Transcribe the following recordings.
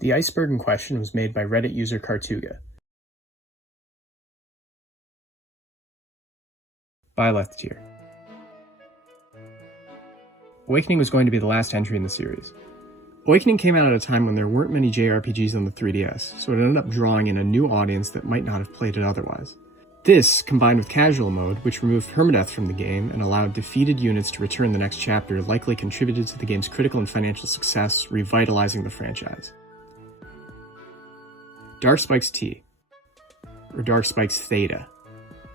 The iceberg in question was made by Reddit user Cartuga. Byleth tier. Awakening was going to be the last entry in the series. Awakening came out at a time when there weren't many JRPGs on the 3DS, so it ended up drawing in a new audience that might not have played it otherwise. This, combined with casual mode, which removed permadeath from the game and allowed defeated units to return the next chapter, likely contributed to the game's critical and financial success, revitalizing the franchise. Dark Spikes T, or Dark Spikes Theta.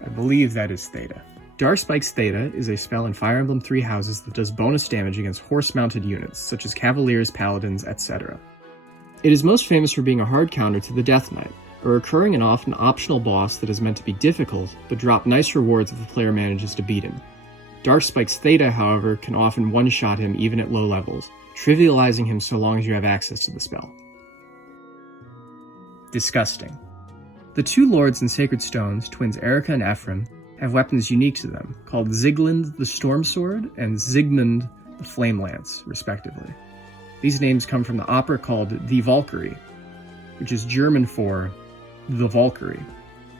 I believe that is Theta. Dark Spikes Theta is a spell in Fire Emblem Three Houses that does bonus damage against horse-mounted units, such as cavaliers, paladins, etc. It is most famous for being a hard counter to the Death Knight, a recurring and often optional boss that is meant to be difficult, but drop nice rewards if the player manages to beat him. Dark Spikes Theta, however, can often one-shot him even at low levels, trivializing him so long as you have access to the spell. Disgusting. The two lords in Sacred Stones, twins Erica and Ephraim, have weapons unique to them, called Zigland the Storm Sword and Zigmund the Flame Lance, respectively. These names come from the opera called Die Valkyrie, which is German for the Valkyrie.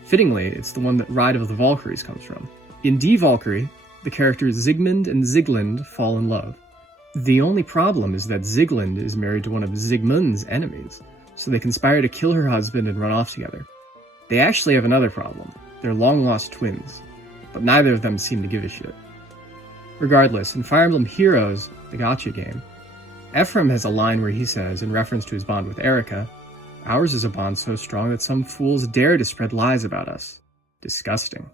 Fittingly, it's the one that Ride of the Valkyries comes from. In Die Valkyrie, the characters Zigmund and Zigland fall in love. The only problem is that Zigland is married to one of Zigmund's enemies, so they conspire to kill her husband and run off together. They actually have another problem. They're long-lost twins, but neither of them seem to give a shit. Regardless, in Fire Emblem Heroes, the gacha game, Ephraim has a line where he says, in reference to his bond with Erica, "Ours is a bond so strong that some fools dare to spread lies about us." Disgusting.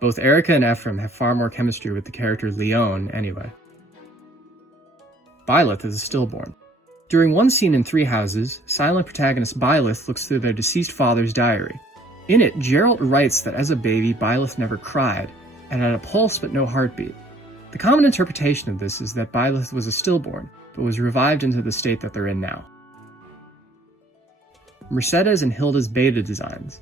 Both Erica and Ephraim have far more chemistry with the character Leon, anyway. Byleth is a stillborn. During one scene in Three Houses, silent protagonist Byleth looks through their deceased father's diary. In it, Geralt writes that as a baby, Byleth never cried, and had a pulse but no heartbeat. The common interpretation of this is that Byleth was a stillborn, but was revived into the state that they're in now. Mercedes and Hilda's beta designs.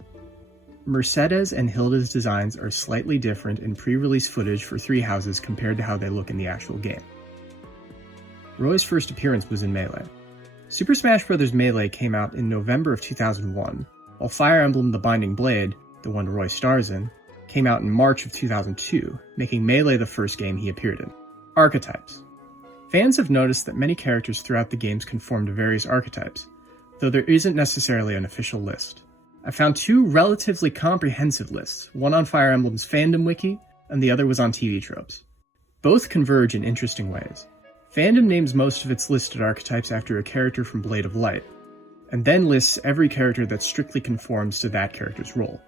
Mercedes and Hilda's designs are slightly different in pre-release footage for Three Houses compared to how they look in the actual game. Roy's first appearance was in Melee. Super Smash Bros. Melee came out in November of 2001, while Fire Emblem The Binding Blade, the one Roy stars in, came out in March of 2002, making Melee the first game he appeared in. Archetypes. Fans have noticed that many characters throughout the games conform to various archetypes, though there isn't necessarily an official list. I found two relatively comprehensive lists, one on Fire Emblem's fandom wiki, and the other was on TV Tropes. Both converge in interesting ways. Fandom names most of its listed archetypes after a character from Blade of Light, and then lists every character that strictly conforms to that character's role.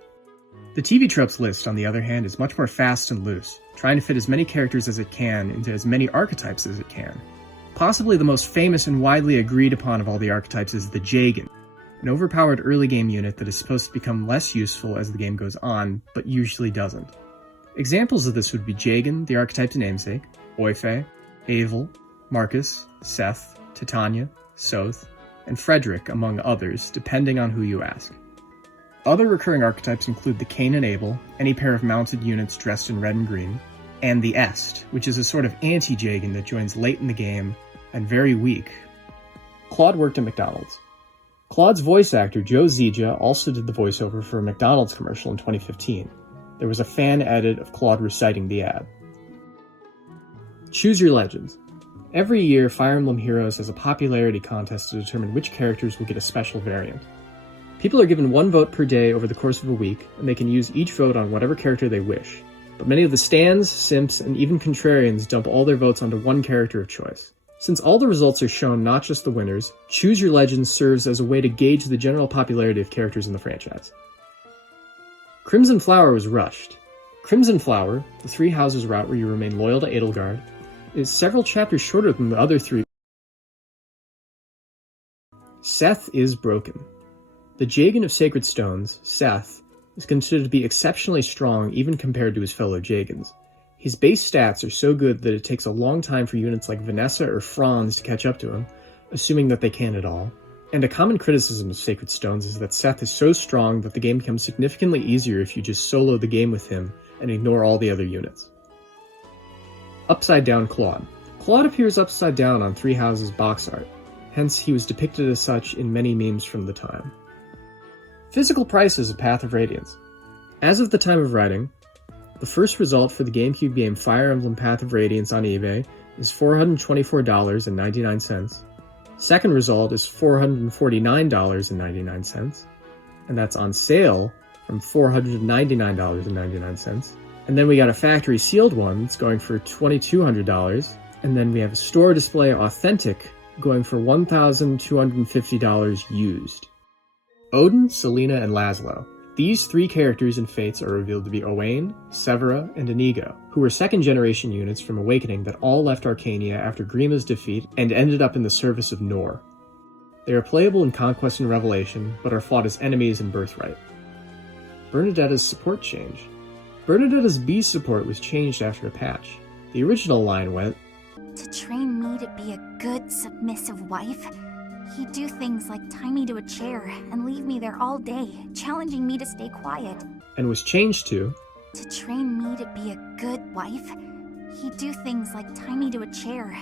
The TV Tropes list, on the other hand, is much more fast and loose, trying to fit as many characters as it can into as many archetypes as it can. Possibly the most famous and widely agreed upon of all the archetypes is the Jagan, an overpowered early game unit that is supposed to become less useful as the game goes on, but usually doesn't. Examples of this would be Jagan, the archetype's namesake, Oife, Avel, Marcus, Seth, Titania, Soth, and Frederick, among others, depending on who you ask. Other recurring archetypes include the Cain and Abel, any pair of mounted units dressed in red and green, and the Est, which is a sort of anti-Jagan that joins late in the game and very weak. Claude worked at McDonald's. Claude's voice actor, Joe Zija, also did the voiceover for a McDonald's commercial in 2015. There was a fan edit of Claude reciting the ad. Choose your legends. Every year, Fire Emblem Heroes has a popularity contest to determine which characters will get a special variant. People are given one vote per day over the course of a week, and they can use each vote on whatever character they wish. But many of the stans, simps, and even contrarians dump all their votes onto one character of choice. Since all the results are shown, not just the winners, Choose Your Legends serves as a way to gauge the general popularity of characters in the franchise. Crimson Flower was rushed. Crimson Flower, the Three Houses route where you remain loyal to Edelgard, is several chapters shorter than the other three. Seth is broken. The Jagan of Sacred Stones, Seth, is considered to be exceptionally strong even compared to his fellow Jagans. His base stats are so good that it takes a long time for units like Vanessa or Franz to catch up to him, assuming that they can at all. And a common criticism of Sacred Stones is that Seth is so strong that the game becomes significantly easier if you just solo the game with him and ignore all the other units. Upside Down Claude. Claude appears upside down on Three Houses box art. hence he was depicted as such in many memes from the time. Physical prices of Path of Radiance. As of the time of writing, the first result for the GameCube game Fire Emblem Path of Radiance on eBay is $424.99. Second result is $449.99, and that's on sale from $499.99. And then we got a factory sealed one that's going for $2,200, and then we have a store display authentic going for $1,250 used. Odin, Selena, and Laszlo. These three characters in Fates are revealed to be Owain, Severa, and Inigo, who were second-generation units from Awakening that all left Arcania after Grima's defeat and ended up in the service of Nor. They are playable in Conquest and Revelation, but are fought as enemies in Birthright. Bernadetta's support change. Bernadetta's B support was changed after a patch. The original line went, "To train me to be a good, submissive wife, he'd do things like tie me to a chair and leave me there all day, challenging me to stay quiet." And was changed to, "To train me to be a good wife, he'd do things like tie me to a chair."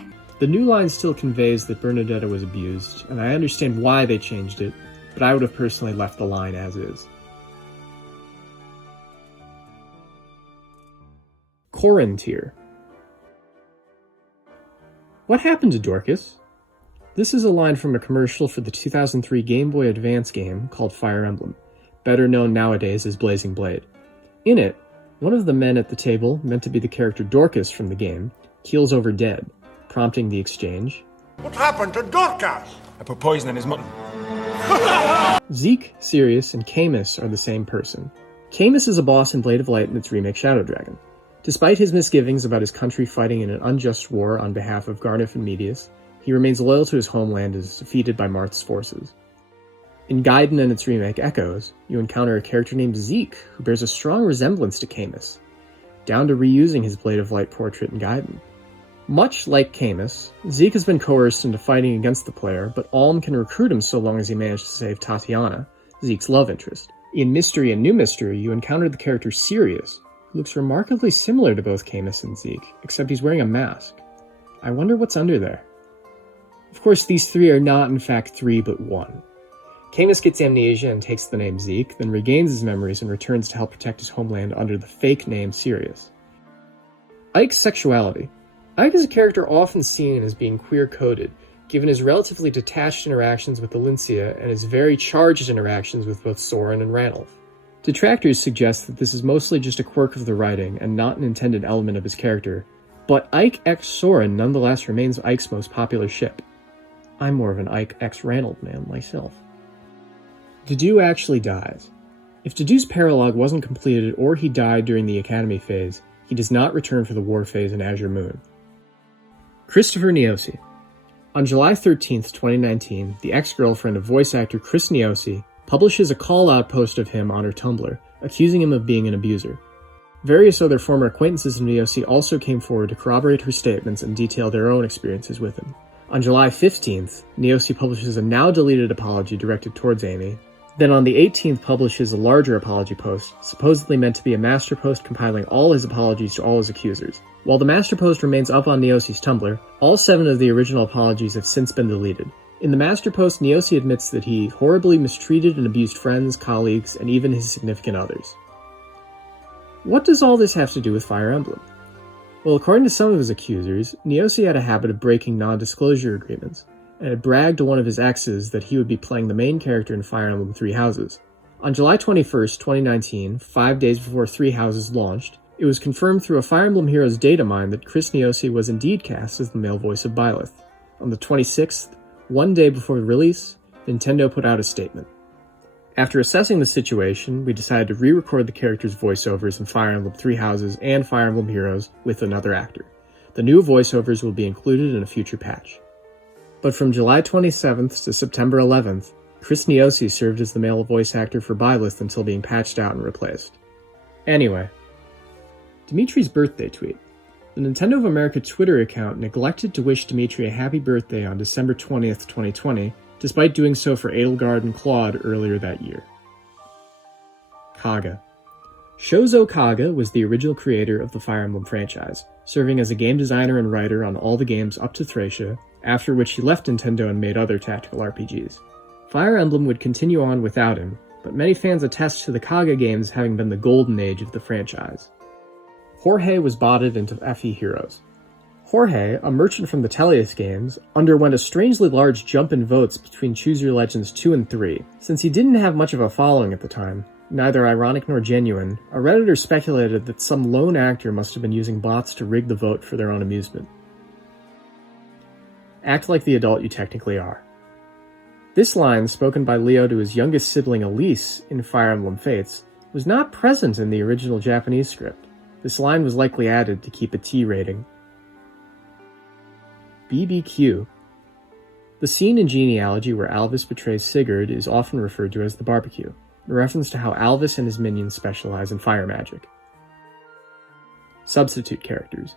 The new line still conveys that Bernadetta was abused, and I understand why they changed it, but I would have personally left the line as is. Corin tier. What happened to Dorcas? This is a line from a commercial for the 2003 Game Boy Advance game called Fire Emblem, better known nowadays as Blazing Blade. In it, one of the men at the table, meant to be the character Dorcas from the game, keels over dead, prompting the exchange, "What happened to Dorcas?" "I put poison in his mutton." Zeke, Sirius, and Camus are the same person. Camus is a boss in Blade of Light and its remake Shadow Dragon. Despite his misgivings about his country fighting in an unjust war on behalf of Garneth and Medius, he remains loyal to his homeland and is defeated by Marth's forces. In Gaiden and its remake Echoes, you encounter a character named Zeke, who bears a strong resemblance to Camus, down to reusing his Blade of Light portrait in Gaiden. Much like Camus, Zeke has been coerced into fighting against the player, but Alm can recruit him so long as he manages to save Tatiana, Zeke's love interest. In Mystery and New Mystery, you encounter the character Sirius, who looks remarkably similar to both Camus and Zeke, except he's wearing a mask. I wonder what's under there. Of course, these three are not in fact three, but one. Camus gets amnesia and takes the name Zeke, then regains his memories and returns to help protect his homeland under the fake name Sirius. Ike's sexuality. Ike is a character often seen as being queer-coded, given his relatively detached interactions with Alincia and his very charged interactions with both Soren and Ranulf. Detractors suggest that this is mostly just a quirk of the writing and not an intended element of his character, but Ike x Soren nonetheless remains Ike's most popular ship. I'm more of an Ike x Ranulf man myself. Dedue actually dies. If Dedue's paralogue wasn't completed or he died during the Academy phase, he does not return for the War phase in Azure Moon. Christopher Neosi. On July 13th, 2019, the ex-girlfriend of voice actor Chris Neosi publishes a call-out post of him on her Tumblr, accusing him of being an abuser. Various other former acquaintances of Neosi also came forward to corroborate her statements and detail their own experiences with him. On July 15th, Neosi publishes a now-deleted apology directed towards Amy, then on the 18th publishes a larger apology post, supposedly meant to be a master post compiling all his apologies to all his accusers. While the master post remains up on Neosi's Tumblr, all 7 of the original apologies have since been deleted. In the master post, Neosi admits that he horribly mistreated and abused friends, colleagues, and even his significant others. What does all this have to do with Fire Emblem? Well, according to some of his accusers, Neosi had a habit of breaking non-disclosure agreements, and had bragged to one of his exes that he would be playing the main character in Fire Emblem Three Houses. On July 21st, 2019, 5 days before Three Houses launched, it was confirmed through a Fire Emblem Heroes data mine that Chris Neosi was indeed cast as the male voice of Byleth. On the 26th, 1 day before the release, Nintendo put out a statement. After assessing the situation, we decided to re-record the character's voiceovers in Fire Emblem Three Houses and Fire Emblem Heroes with another actor. The new voiceovers will be included in a future patch. But from July 27th to September 11th, Chris Neosi served as the male voice actor for Byleth until being patched out and replaced. Anyway, Dimitri's birthday tweet. The Nintendo of America Twitter account neglected to wish Dimitri a happy birthday on December 20th, 2020, despite doing so for Edelgard and Claude earlier that year. Kaga. Shozo Kaga was the original creator of the Fire Emblem franchise, serving as a game designer and writer on all the games up to Thracia, after which he left Nintendo and made other tactical RPGs. Fire Emblem would continue on without him, but many fans attest to the Kaga games having been the golden age of the franchise. Jorge was botted into FE Heroes. Jorge, a merchant from the Tellius games, underwent a strangely large jump in votes between Choose Your Legends 2 and 3. Since he didn't have much of a following at the time, neither ironic nor genuine, a Redditor speculated that some lone actor must have been using bots to rig the vote for their own amusement. Act like the adult you technically are. This line, spoken by Leo to his youngest sibling Elise in Fire Emblem Fates, was not present in the original Japanese script. This line was likely added to keep a T rating. BBQ. The scene in Genealogy where Alvis betrays Sigurd is often referred to as the barbecue, a reference to how Alvis and his minions specialize in fire magic. Substitute characters.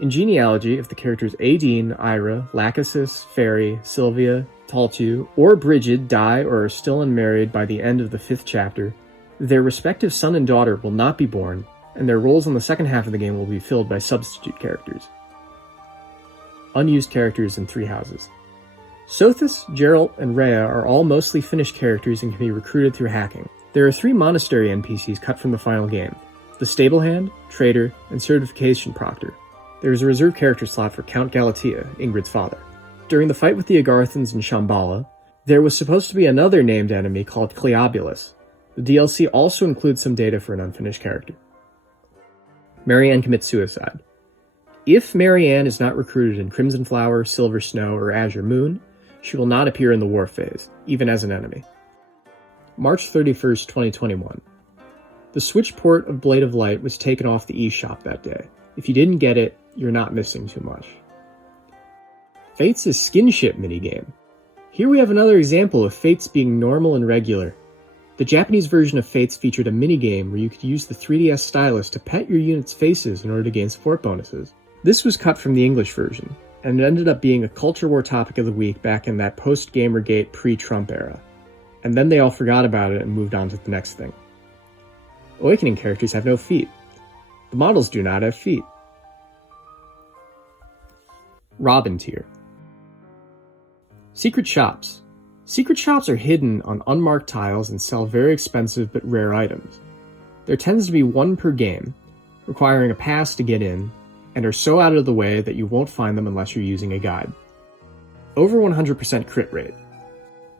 In Genealogy, if the characters Aideen, Ira, Lachesis, Fairy, Sylvia, Taltu, or Brigid die or are still unmarried by the end of the 5th chapter, their respective son and daughter will not be born, and their roles in the second half of the game will be filled by substitute characters. Unused characters in 3 houses. Sothis, Geralt, and Rhea are all mostly finished characters and can be recruited through hacking. There are 3 monastery NPCs cut from the final game: the Stablehand, Trader, and Certification Proctor. There is a reserved character slot for Count Galatea, Ingrid's father. During the fight with the Agarthans in Shambhala, there was supposed to be another named enemy called Cleobulus. The DLC also includes some data for an unfinished character. Marianne commits suicide. If Marianne is not recruited in Crimson Flower, Silver Snow, or Azure Moon, she will not appear in the war phase, even as an enemy. March 31st, 2021. The Switch port of Blade of Light was taken off the eShop that day. If you didn't get it, you're not missing too much. Fates' skinship minigame. Here we have another example of Fates being normal and regular. The Japanese version of Fates featured a minigame where you could use the 3DS stylus to pet your unit's faces in order to gain support bonuses. This was cut from the English version, and it ended up being a culture war topic of the week back in that post-Gamergate pre-Trump era. And then they all forgot about it and moved on to the next thing. Awakening characters have no feet. The models do not have feet. Robin tier. Secret shops. Secret shops are hidden on unmarked tiles and sell very expensive but rare items. There tends to be 1 per game, requiring a pass to get in, and are so out of the way that you won't find them unless you're using a guide. Over 100% crit rate.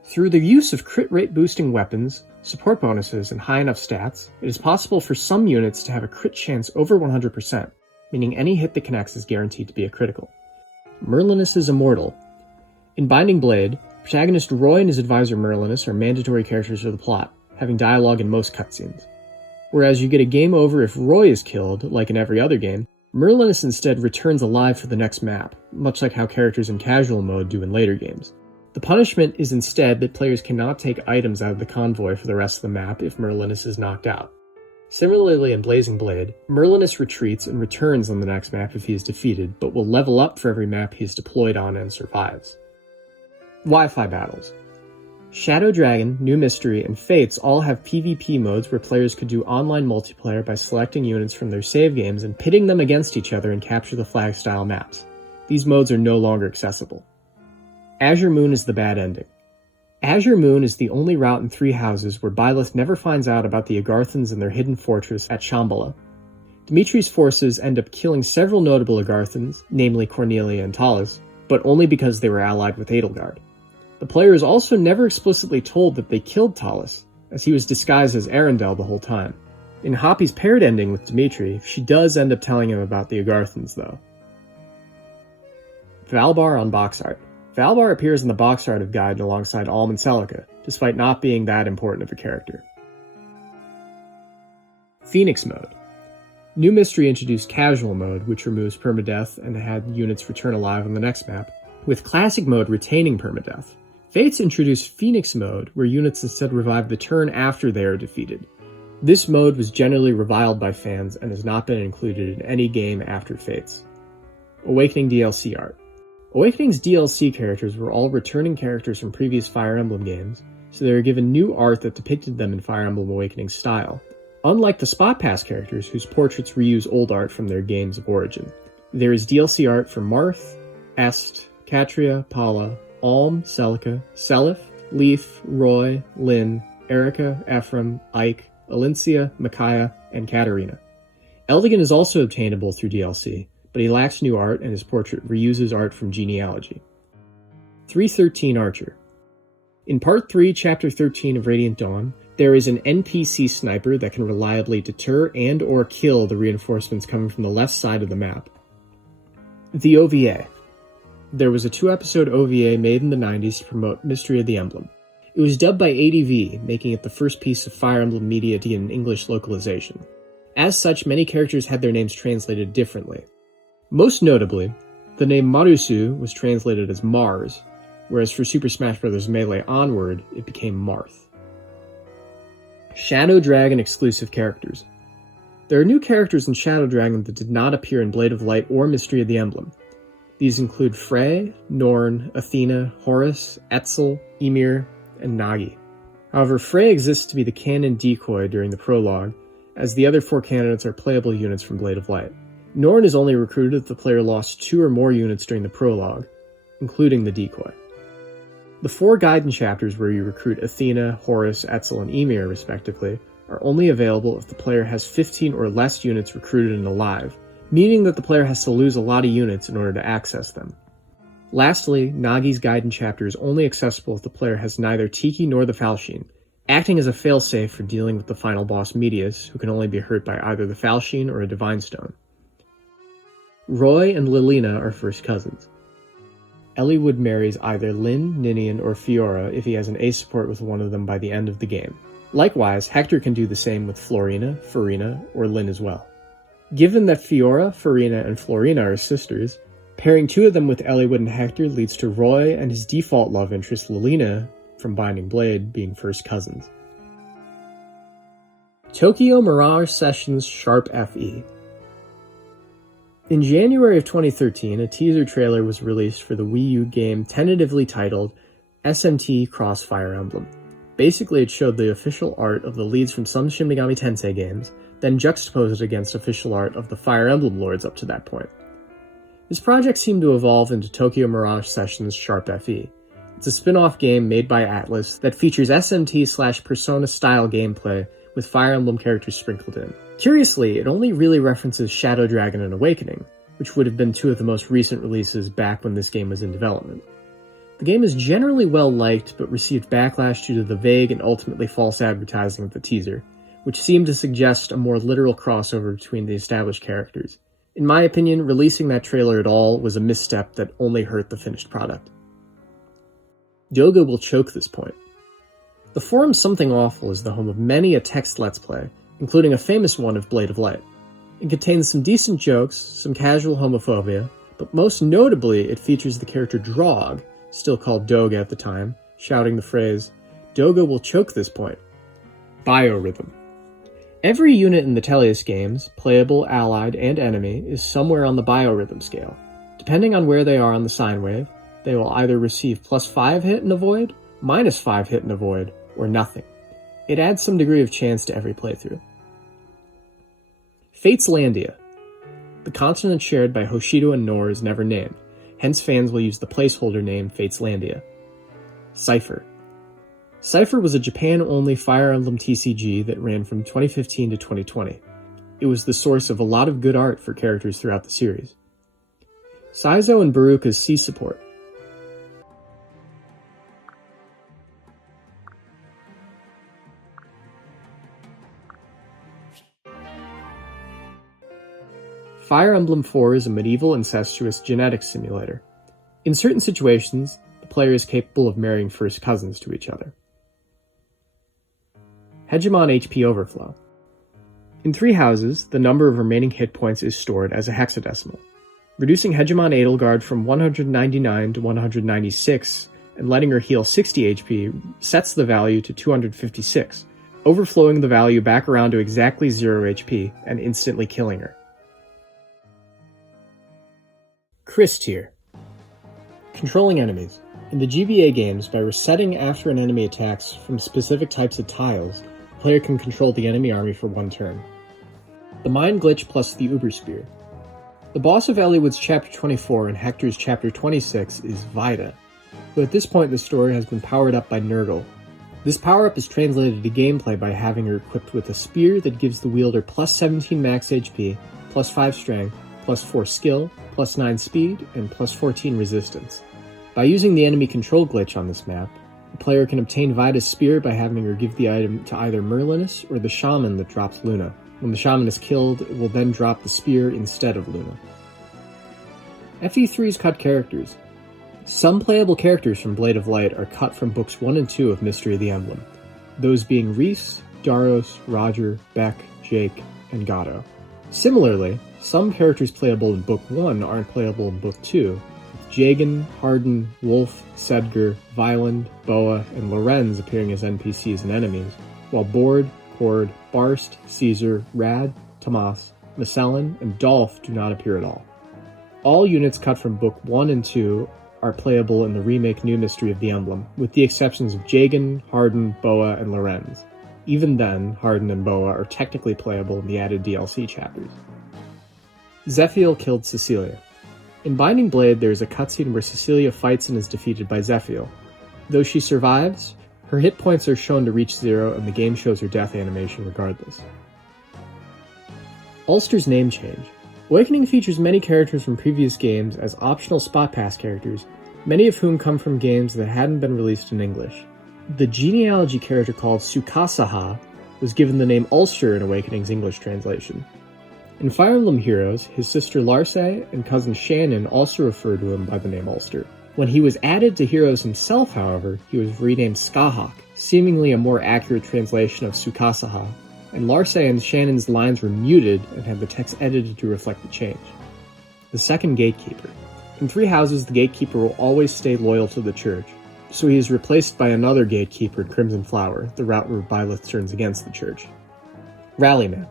Through the use of crit rate boosting weapons, support bonuses, and high enough stats, it is possible for some units to have a crit chance over 100%, meaning any hit that connects is guaranteed to be a critical. Merlinus is immortal. In Binding Blade, protagonist Roy and his advisor Merlinus are mandatory characters of the plot, having dialogue in most cutscenes. Whereas you get a game over if Roy is killed, like in every other game, Merlinus instead returns alive for the next map, much like how characters in casual mode do in later games. The punishment is instead that players cannot take items out of the convoy for the rest of the map if Merlinus is knocked out. Similarly in Blazing Blade, Merlinus retreats and returns on the next map if he is defeated, but will level up for every map he is deployed on and survives. Wi-Fi battles. Shadow Dragon, New Mystery, and Fates all have PvP modes where players could do online multiplayer by selecting units from their save games and pitting them against each other and capture the flag-style maps. These modes are no longer accessible. Azure Moon is the bad ending. Azure Moon is the only route in 3 houses where Byleth never finds out about the Agarthans and their hidden fortress at Shambhala. Dimitri's forces end up killing several notable Agarthans, namely Cornelia and Talus, but only because they were allied with Edelgard. The player is also never explicitly told that they killed Talus, as he was disguised as Arendelle the whole time. In Hoppy's paired ending with Dimitri, she does end up telling him about the Agarthans, though. Valbar on box art. Valbar appears in the box art of Gaiden alongside Alm and Celica, despite not being that important of a character. Phoenix mode. New Mystery introduced Casual mode, which removes permadeath and had units return alive on the next map, with Classic mode retaining permadeath. Fates introduced Phoenix mode, where units instead revive the turn after they are defeated. This mode was generally reviled by fans and has not been included in any game after Fates. Awakening DLC art. Awakening's DLC characters were all returning characters from previous Fire Emblem games, so they were given new art that depicted them in Fire Emblem Awakening's style, unlike the Spot Pass characters whose portraits reuse old art from their games of origin. There is DLC art for Marth, Est, Katria, Paula, Alm, Celica, Seliph, Leaf, Roy, Lynn, Erica, Ephraim, Ike, Alincia, Micaiah, and Katarina. Eldigan is also obtainable through DLC, but he lacks new art and his portrait reuses art from Genealogy. 313 Archer. In Part 3, Chapter 13 of Radiant Dawn, there is an NPC sniper that can reliably deter and or kill the reinforcements coming from the left side of the map. The OVA. There was a 2-episode OVA made in the 90s to promote Mystery of the Emblem. It was dubbed by ADV, making it the first piece of Fire Emblem media to get an English localization. As such, many characters had their names translated differently. Most notably, the name Marusu was translated as Mars, whereas for Super Smash Bros. Melee Onward, it became Marth. Shadow Dragon exclusive characters. There are new characters in Shadow Dragon that did not appear in Blade of Light or Mystery of the Emblem. These include Frey, Norn, Athena, Horus, Etzel, Ymir, and Nagi. However, Frey exists to be the canon decoy during the prologue, as the other 4 candidates are playable units from Blade of Light. Norn is only recruited if the player lost 2 or more units during the prologue, including the decoy. The 4 Gaiden chapters where you recruit Athena, Horus, Etzel, and Ymir, respectively, are only available if the player has 15 or less units recruited and alive, meaning that the player has to lose a lot of units in order to access them. Lastly, Nagi's Gaiden chapter is only accessible if the player has neither Tiki nor the Fal'Shein, acting as a failsafe for dealing with the final boss Medius, who can only be hurt by either the Fal'Shein or a Divine Stone. Roy and Lilina are first cousins. Eliwood marries either Lyn, Ninian, or Fiora if he has an ace support with one of them by the end of the game. Likewise, Hector can do the same with Florina, Farina, or Lyn as well. Given that Fiora, Farina, and Florina are sisters, pairing 2 of them with Eliwood and Hector leads to Roy and his default love interest Lilina from Binding Blade being first cousins. Tokyo Mirage Sessions Sharp FE. In January of 2013, a teaser trailer was released for the Wii U game tentatively titled SMT Cross Fire Emblem. Basically, it showed the official art of the leads from some Shin Megami Tensei games, then juxtaposed it against official art of the Fire Emblem lords up to that point. This project seemed to evolve into Tokyo Mirage Sessions Sharp FE. It's a spin-off game made by Atlus that features SMT/Persona style gameplay with Fire Emblem characters sprinkled in. Curiously, it only really references Shadow Dragon and Awakening, which would have been 2 of the most recent releases back when this game was in development. The game is generally well liked, but received backlash due to the vague and ultimately false advertising of the teaser, which seemed to suggest a more literal crossover between the established characters. In my opinion, releasing that trailer at all was a misstep that only hurt the finished product. Doga will choke this point. The forum Something Awful is the home of many a text Let's Play, including a famous one of Blade of Light. It contains some decent jokes, some casual homophobia, but most notably it features the character Drog, still called Doga at the time, shouting the phrase, "Doga will choke this point." Biorhythm. Every unit in the Tellius games, playable, allied, and enemy, is somewhere on the biorhythm scale. Depending on where they are on the sine wave, they will either receive +5 hit and avoid, -5 hit and avoid, or nothing. It adds some degree of chance to every playthrough. Fate's Landia. The continent shared by Hoshido and Nor is never named, hence fans will use the placeholder name Fate's Landia. Cypher. Cypher was a Japan-only Fire Emblem TCG that ran from 2015 to 2020. It was the source of a lot of good art for characters throughout the series. Saizo and Baruka's C support. Fire Emblem 4 is a medieval incestuous genetics simulator. In certain situations, the player is capable of marrying first cousins to each other. Hegemon HP Overflow. In 3 houses, the number of remaining hit points is stored as a hexadecimal. Reducing Hegemon Edelgard from 199 to 196 and letting her heal 60 HP sets the value to 256, overflowing the value back around to exactly 0 HP and instantly killing her. Chris Tier. Controlling enemies. In the GBA games, by resetting after an enemy attacks from specific types of tiles, the player can control the enemy army for 1 turn. The Mind Glitch plus the Uber Spear. The boss of Eliwood's Chapter 24 and Hector's Chapter 26 is Vida, who at this point in the story has been powered up by Nurgle. This power-up is translated to gameplay by having her equipped with a spear that gives the wielder plus 17 max HP, plus 5 strength, plus 4 skill, plus 9 speed, and plus 14 resistance. By using the enemy control glitch on this map, the player can obtain Vida's spear by having her give the item to either Merlinus or the shaman that drops Luna. When the shaman is killed, it will then drop the spear instead of Luna. FE3's cut characters. Some playable characters from Blade of Light are cut from books 1 and 2 of Mystery of the Emblem, those being Rhys, Daros, Roger, Beck, Jake, and Gatto. Similarly, some characters playable in Book 1 aren't playable in Book 2, with Jagan, Hardin, Wolf, Sedgar, Violend, Boa, and Lorenz appearing as NPCs and enemies, while Bord, Cord, Barst, Caesar, Rad, Tomas, Macellan, and Dolph do not appear at all. All units cut from Book 1 and 2 are playable in the remake New Mystery of the Emblem, with the exceptions of Jagan, Hardin, Boa, and Lorenz. Even then, Hardin and Boa are technically playable in the added DLC chapters. Zephiel killed Cecilia. In Binding Blade, there is a cutscene where Cecilia fights and is defeated by Zephiel. Though she survives, her hit points are shown to reach 0 and the game shows her death animation regardless. Ulster's name change. Awakening features many characters from previous games as optional spot pass characters, many of whom come from games that hadn't been released in English. The genealogy character called Sukasaha was given the name Ulster in Awakening's English translation. In Fire Emblem Heroes, his sister Larse and cousin Shannon also refer to him by the name Ulster. When he was added to Heroes himself, however, he was renamed Skahak, seemingly a more accurate translation of Sukasaha, and Larse and Shannon's lines were muted and had the text edited to reflect the change. The second Gatekeeper. In Three Houses, the Gatekeeper will always stay loyal to the Church, so he is replaced by another Gatekeeper in Crimson Flower, the route where Byleth turns against the Church. Rallyman.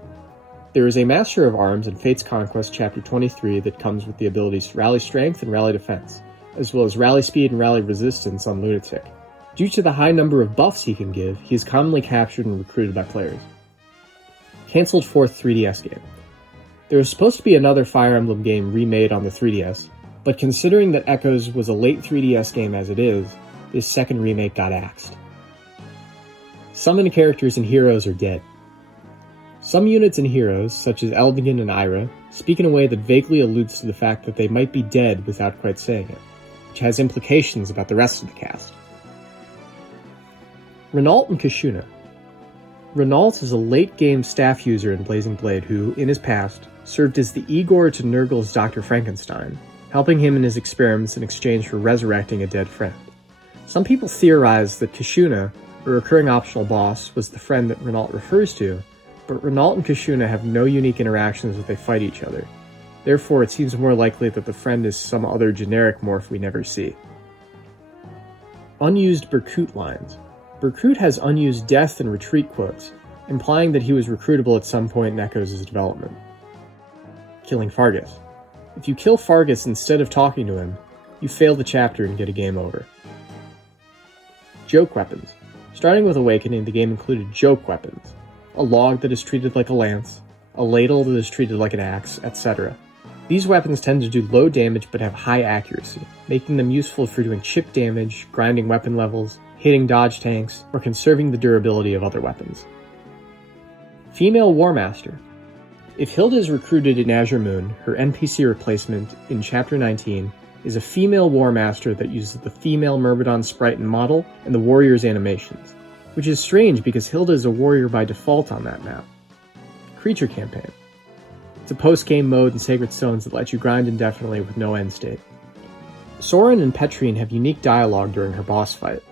There is a Master of Arms in Fate's Conquest Chapter 23 that comes with the abilities Rally Strength and Rally Defense, as well as Rally Speed and Rally Resistance on Lunatic. Due to the high number of buffs he can give, he is commonly captured and recruited by players. Cancelled 4th 3DS game. There was supposed to be another Fire Emblem game remade on the 3DS, but considering that Echoes was a late 3DS game as it is, this second remake got axed. Some of the characters in Heroes are dead. Some units in Heroes, such as Eldigan and Ira, speak in a way that vaguely alludes to the fact that they might be dead without quite saying it, which has implications about the rest of the cast. Renault and Kashuna. Renault is a late-game staff user in Blazing Blade who, in his past, served as the Igor to Nurgle's Dr. Frankenstein, helping him in his experiments in exchange for resurrecting a dead friend. Some people theorize that Kashuna, a recurring optional boss, was the friend that Renault refers to, but Renault and Kashuna have no unique interactions as they fight each other. Therefore, it seems more likely that the friend is some other generic morph we never see. Unused Berkut lines. Berkut has unused death and retreat quotes, implying that he was recruitable at some point in Echoes' development. Killing Fargus. If you kill Fargus instead of talking to him, you fail the chapter and get a game over. Joke weapons. Starting with Awakening, the game included joke weapons. A log that is treated like a lance, a ladle that is treated like an axe, etc. These weapons tend to do low damage but have high accuracy, making them useful for doing chip damage, grinding weapon levels, hitting dodge tanks, or conserving the durability of other weapons. Female War Master. If Hilda is recruited in Azure Moon, her NPC replacement in Chapter 19 is a female War Master that uses the female Myrmidon sprite and model and the warrior's animations, which is strange because Hilda is a warrior by default on that map. Creature Campaign. It's a post-game mode in Sacred Stones that lets you grind indefinitely with no end state. Soren and Petrine have unique dialogue during her boss fight.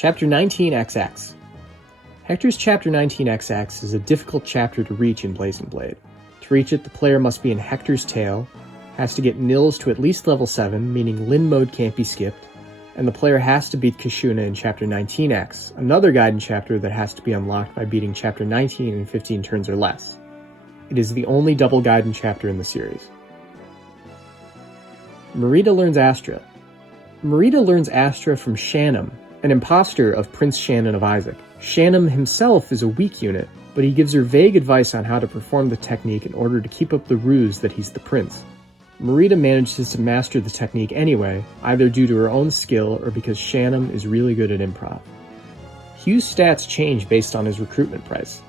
Chapter 19XX. Hector's Chapter 19XX is a difficult chapter to reach in Blazing Blade. To reach it, the player must be in Hector's tail, has to get Nils to at least level 7, meaning Lyn mode can't be skipped, and the player has to beat Kashuna in Chapter 19X, another Gaiden chapter that has to be unlocked by beating Chapter 19 in 15 turns or less. It is the only double Gaiden chapter in the series. Merida learns Astra. Merida learns Astra from Shannon, an imposter of Prince Shannon of Isaac. Shannon himself is a weak unit, but he gives her vague advice on how to perform the technique in order to keep up the ruse that he's the prince. Merida manages to master the technique anyway, either due to her own skill or because Shannon is really good at improv. Hugh's stats change based on his recruitment price.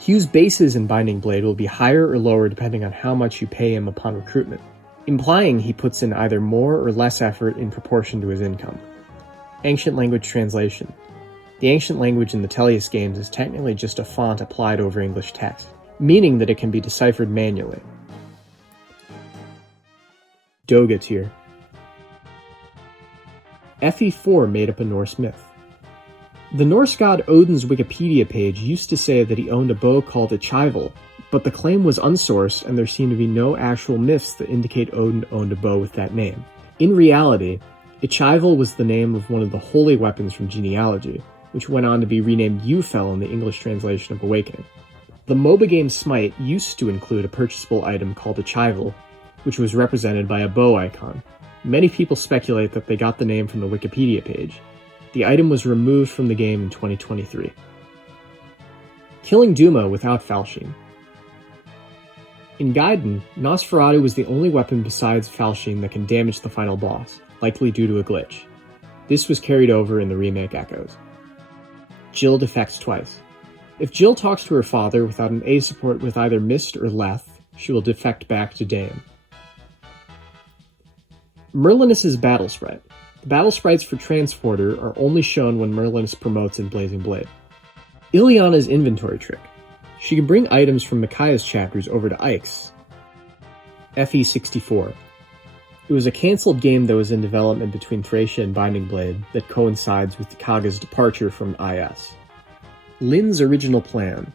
Hugh's bases in Binding Blade will be higher or lower depending on how much you pay him upon recruitment, implying he puts in either more or less effort in proportion to his income. Ancient Language Translation. The Ancient Language in the Tellius games is technically just a font applied over English text, meaning that it can be deciphered manually. Doga tier. FE4 made up a Norse myth. The Norse god Odin's Wikipedia page used to say that he owned a bow called a chival, but the claim was unsourced and there seem to be no actual myths that indicate Odin owned a bow with that name. In reality, a chival was the name of one of the holy weapons from Genealogy, which went on to be renamed Ufel in the English translation of Awakening. The MOBA game Smite used to include a purchasable item called a chival, which was represented by a bow icon. Many people speculate that they got the name from the Wikipedia page. The item was removed from the game in 2023. Killing Duma without Fal'Shean. In Gaiden, Nosferatu was the only weapon besides Fal'Shean that can damage the final boss, likely due to a glitch. This was carried over in the remake Echoes. Jill defects twice. If Jill talks to her father without an A support with either Mist or Leth, she will defect back to Dame. Merlinus' Battle Sprite. The battle sprites for Transporter are only shown when Merlinus promotes in Blazing Blade. Ileana's inventory trick. She can bring items from Micaiah's chapters over to Ike's. FE64. It was a cancelled game that was in development between Thracia and Binding Blade that coincides with Kaga's departure from IS. Lynn's original plan.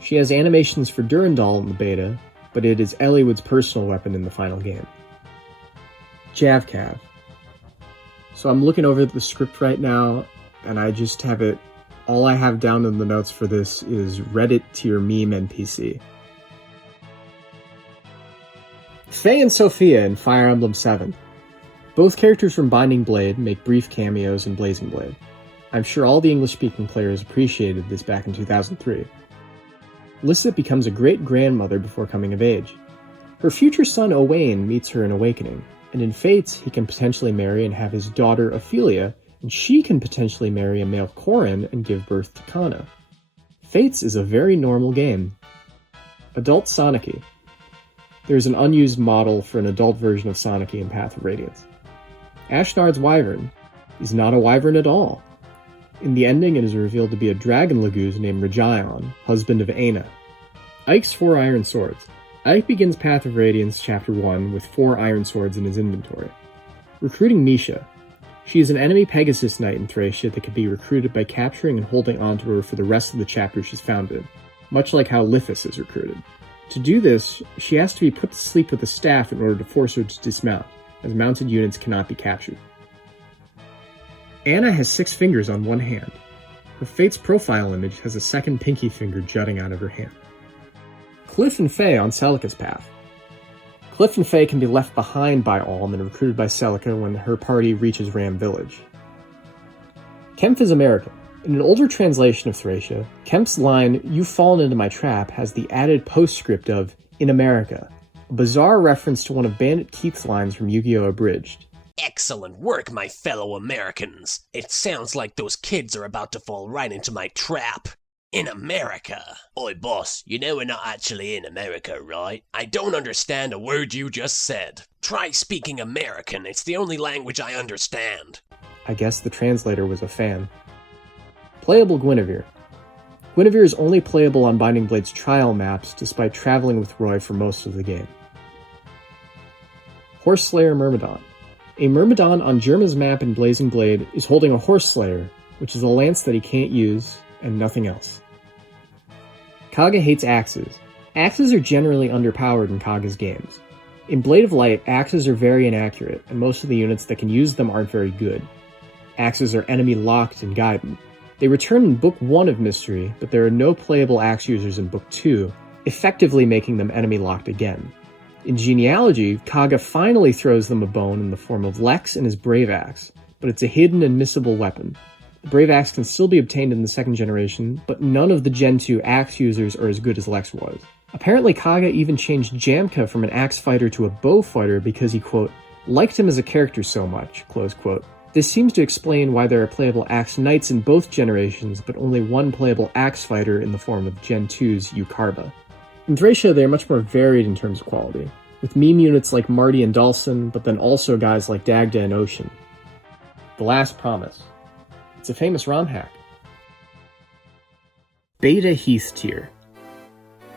She has animations for Durandal in the beta, but it is Eliwood's personal weapon in the final game. Javcav. So I'm looking over the script right now, and I just have it, all I have down in the notes for this is Reddit tier meme NPC. Faye and Sophia in Fire Emblem 7. Both characters from Binding Blade make brief cameos in Blazing Blade. I'm sure all the English-speaking players appreciated this back in 2003. Lysith becomes a great-grandmother before coming of age. Her future son Owain meets her in Awakening, and in Fates he can potentially marry and have his daughter Ophelia, and she can potentially marry a male Corrin and give birth to Kana. Fates is a very normal game. Adult Sonicy. There's an unused model for an adult version of Sonicy in Path of Radiance. Ashnard's Wyvern is not a wyvern at all. In the ending, it is revealed to be a dragon Laguz named Rajion, husband of Aina. Ike's 4 iron swords. Ike begins Path of Radiance Chapter 1 with 4 iron swords in his inventory. Recruiting Misha. She is an enemy Pegasus Knight in Thracia that can be recruited by capturing and holding onto her for the rest of the chapter she's found in, much like how Lithis is recruited. To do this, she has to be put to sleep with a staff in order to force her to dismount, as mounted units cannot be captured. Anna has 6 fingers on one hand. Her Fate's profile image has a second pinky finger jutting out of her hand. Cliff and Faye on Celica's path. Cliff and Faye can be left behind by Alm and recruited by Celica when her party reaches Ram Village. Kemph is American. In an older translation of Thracia, Kemph's line, "You've fallen into my trap," has the added postscript of, "In America," a bizarre reference to one of Bandit Keith's lines from Yu-Gi-Oh! Abridged. Excellent work, my fellow Americans. It sounds like those kids are about to fall right into my trap. In America. Oi, boss, you know we're not actually in America, right? I don't understand a word you just said. Try speaking American, it's the only language I understand. I guess the translator was a fan. Playable Guinevere. Guinevere is only playable on Binding Blade's trial maps, despite traveling with Roy for most of the game. Horseslayer Myrmidon. A Myrmidon on Germa's map in Blazing Blade is holding a Horseslayer, which is a lance that he can't use, and nothing else. Kaga hates axes. Axes are generally underpowered in Kaga's games. In Blade of Light, axes are very inaccurate, and most of the units that can use them aren't very good. Axes are enemy-locked in Gaiden. They return in Book 1 of Mystery, but there are no playable axe users in Book 2, effectively making them enemy-locked again. In Genealogy, Kaga finally throws them a bone in the form of Lex and his Brave Axe, but it's a hidden and missable weapon. The Brave Axe can still be obtained in the second generation, but none of the Gen 2 axe users are as good as Lex was. Apparently Kaga even changed Jamka from an axe fighter to a bow fighter because he, quote, liked him as a character so much, close quote. This seems to explain why there are playable axe knights in both generations, but only one playable axe fighter in the form of Gen 2's Yukarba. In Thracia, they are much more varied in terms of quality, with meme units like Marty and Dhalsim, but then also guys like Dagda and Ocean. The Last Promise. It's a famous ROM hack. Beta Heath Tier.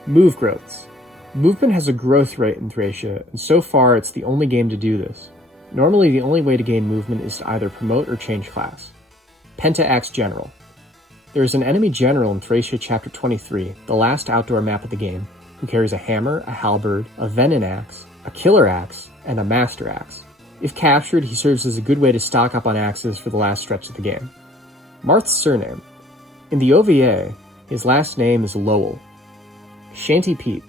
Move growths. Movement has a growth rate in Thracia, and so far it's the only game to do this. Normally the only way to gain movement is to either promote or change class. Penta-Axe General. There is an enemy general in Thracia Chapter 23, the last outdoor map of the game, who carries a hammer, a halberd, a venom axe, a killer axe, and a master axe. If captured, he serves as a good way to stock up on axes for the last stretch of the game. Marth's surname. In the OVA, his last name is Lowell. Shanty Pete.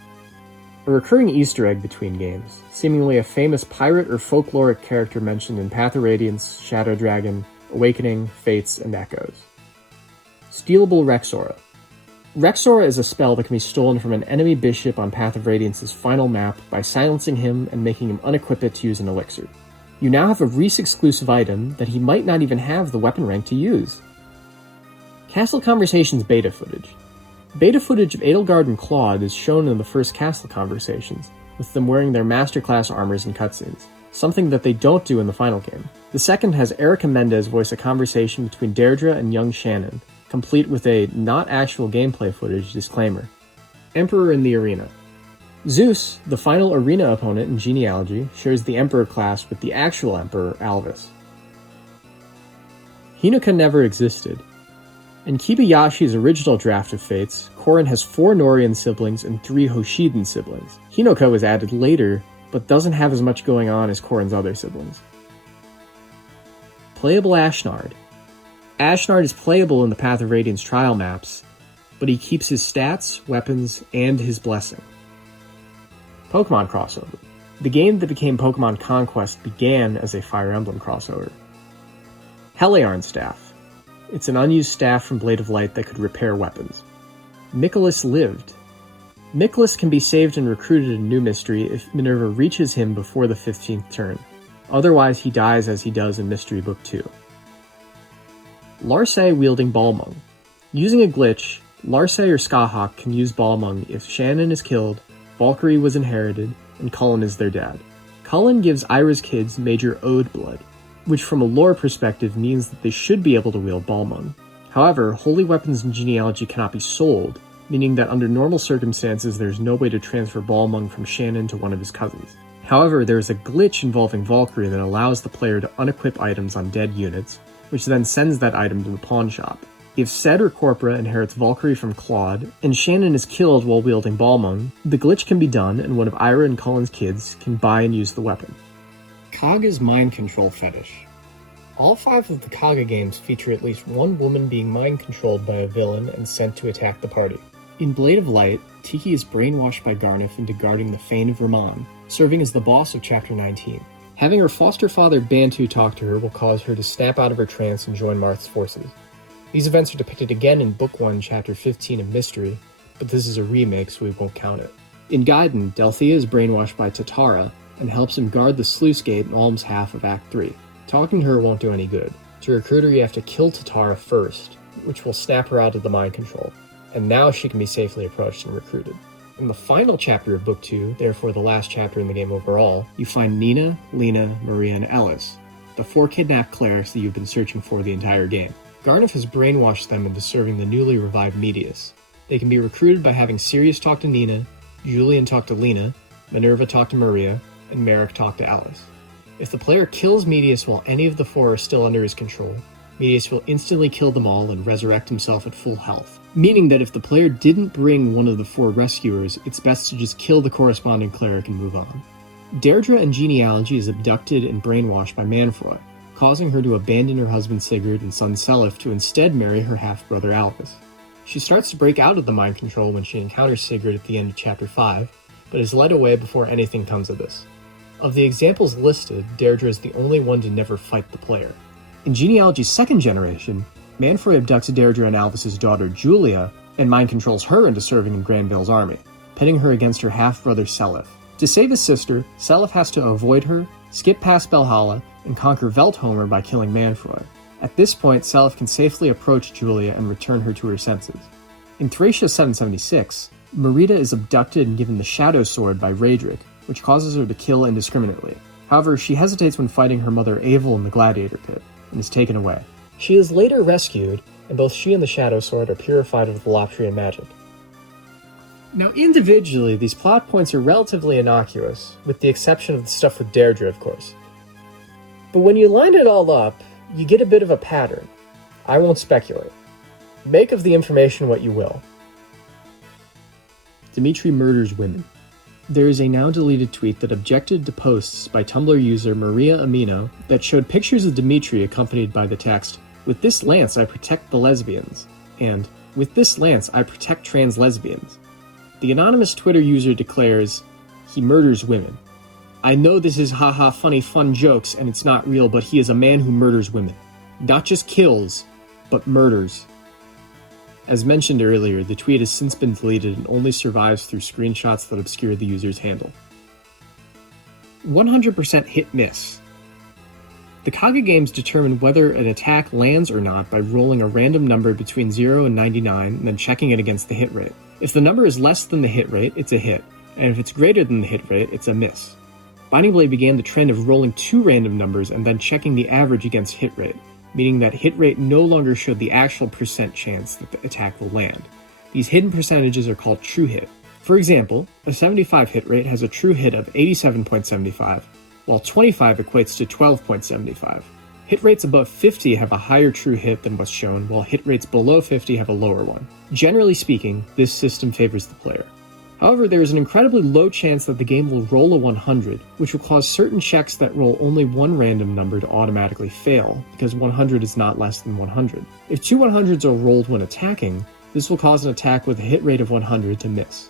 A recurring Easter egg between games, seemingly a famous pirate or folkloric character mentioned in Path of Radiance, Shadow Dragon, Awakening, Fates, and Echoes. Stealable Rexaura. Rexaura is a spell that can be stolen from an enemy bishop on Path of Radiance's final map by silencing him and making him unequip it to use an elixir. You now have a Reese-exclusive item that he might not even have the weapon rank to use. Castle Conversations beta footage. Beta footage of Edelgard and Claude is shown in the first Castle Conversations, with them wearing their masterclass armors and cutscenes, something that they don't do in the final game. The second has Erica Mendez voice a conversation between Deirdre and young Shannon, complete with a not actual gameplay footage disclaimer. Emperor in the Arena. Zeus, the final arena opponent in Genealogy, shares the Emperor class with the actual Emperor, Alvis. Hinoka never existed. In Kibayashi's original draft of Fates, Corrin has 4 Norian siblings and 3 Hoshiden siblings. Hinoka was added later, but doesn't have as much going on as Corrin's other siblings. Playable Ashnard. Ashnard is playable in the Path of Radiance trial maps, but he keeps his stats, weapons, and his blessing. Pokemon crossover. The game that became Pokemon Conquest began as a Fire Emblem crossover. Heliarn Staff. It's an unused staff from Blade of Light that could repair weapons. Mikkolas lived. Mikkolas can be saved and recruited in New Mystery if Minerva reaches him before the 15th turn. Otherwise, he dies as he does in Mystery Book 2. Larcey wielding Balmung. Using a glitch, Larcey or Skahawk can use Balmung if Shannon is killed, Valkyrie was inherited, and Cullen is their dad. Cullen gives Ira's kids Major Ode blood, which from a lore perspective means that they should be able to wield Balmung. However, holy weapons in Genealogy cannot be sold, meaning that under normal circumstances there's no way to transfer Balmung from Shannon to one of his cousins. However, there is a glitch involving Valkyrie that allows the player to unequip items on dead units, which then sends that item to the pawn shop. If Sed or Corpora inherits Valkyrie from Claude, and Shannon is killed while wielding Balmung, the glitch can be done and one of Ira and Cullen's kids can buy and use the weapon. Kaga's mind control fetish. All 5 of the Kaga games feature at least one woman being mind controlled by a villain and sent to attack the party. In Blade of Light, Tiki is brainwashed by Garneth into guarding the Fane of Raman, serving as the boss of Chapter 19. Having her foster father Bantu talk to her will cause her to snap out of her trance and join Marth's forces. These events are depicted again in Book 1, Chapter 15 of Mystery, but this is a remake so we won't count it. In Gaiden, Delthea is brainwashed by Tatara, and helps him guard the sluice gate in Alm's half of Act 3. Talking to her won't do any good. To recruit her, you have to kill Tatara first, which will snap her out of the mind control, and now she can be safely approached and recruited. In the final chapter of Book 2, therefore the last chapter in the game overall, you find Nina, Lena, Maria, and Ellis, the 4 kidnapped clerics that you've been searching for the entire game. Garneth has brainwashed them into serving the newly revived Medius. They can be recruited by having Sirius talk to Nina, Julian talk to Lena, Minerva talk to Maria, and Merrick talk to Alice. If the player kills Medius while any of the 4 are still under his control, Medius will instantly kill them all and resurrect himself at full health, meaning that if the player didn't bring one of the 4 rescuers, it's best to just kill the corresponding cleric and move on. Deirdre and Genealogy is abducted and brainwashed by Manfroy, causing her to abandon her husband Sigurd and son Seliph to instead marry her half-brother Alvis. She starts to break out of the mind control when she encounters Sigurd at the end of Chapter 5, but is led away before anything comes of this. Of the examples listed, Deirdre is the only one to never fight the player. In Genealogy's second generation, Manfroy abducts Deirdre and Alvis' daughter Julia and mind controls her into serving in Granville's army, pitting her against her half-brother Seliph. To save his sister, Seliph has to avoid her, skip past Belhalla, and conquer Velthomer by killing Manfroy. At this point, Seliph can safely approach Julia and return her to her senses. In Thracia 776, Merida is abducted and given the Shadow Sword by Raedric, which causes her to kill indiscriminately. However, she hesitates when fighting her mother Avel in the Gladiator Pit, and is taken away. She is later rescued, and both she and the Shadow Sword are purified of the Loptrian magic. Now, individually, these plot points are relatively innocuous, with the exception of the stuff with Deirdre, of course. But when you line it all up, you get a bit of a pattern. I won't speculate. Make of the information what you will. Dimitri murders women. There is a now-deleted tweet that objected to posts by Tumblr user Maria Amino that showed pictures of Dimitri accompanied by the text, "With this lance I protect the lesbians," and "With this lance I protect trans lesbians." The anonymous Twitter user declares, "He murders women. I know this is haha funny fun jokes and it's not real, but he is a man who murders women. Not just kills, but murders." As mentioned earlier, the tweet has since been deleted and only survives through screenshots that obscure the user's handle. 100% hit-miss. The Kaga games determine whether an attack lands or not by rolling a random number between 0 and 99 and then checking it against the hit rate. If the number is less than the hit rate, it's a hit, and if it's greater than the hit rate, it's a miss. Binding Blade began the trend of rolling two random numbers and then checking the average against hit rate, meaning that hit rate no longer showed the actual percent chance that the attack will land. These hidden percentages are called true hit. For example, a 75 hit rate has a true hit of 87.75, while 25 equates to 12.75. Hit rates above 50 have a higher true hit than what's shown, while hit rates below 50 have a lower one. Generally speaking, this system favors the player. However, there is an incredibly low chance that the game will roll a 100, which will cause certain checks that roll only one random number to automatically fail, because 100 is not less than 100. If two 100s are rolled when attacking, this will cause an attack with a hit rate of 100 to miss.